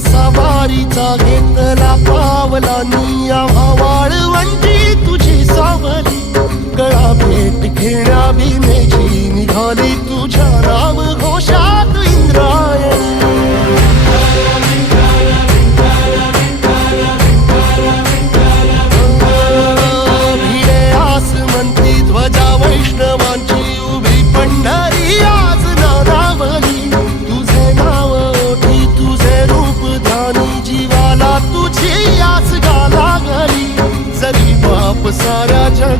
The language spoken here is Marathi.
वसा वारीचा घेतला पावला निया वाळवंटी तुझी सावली गळा भेट घेण्या भीमेची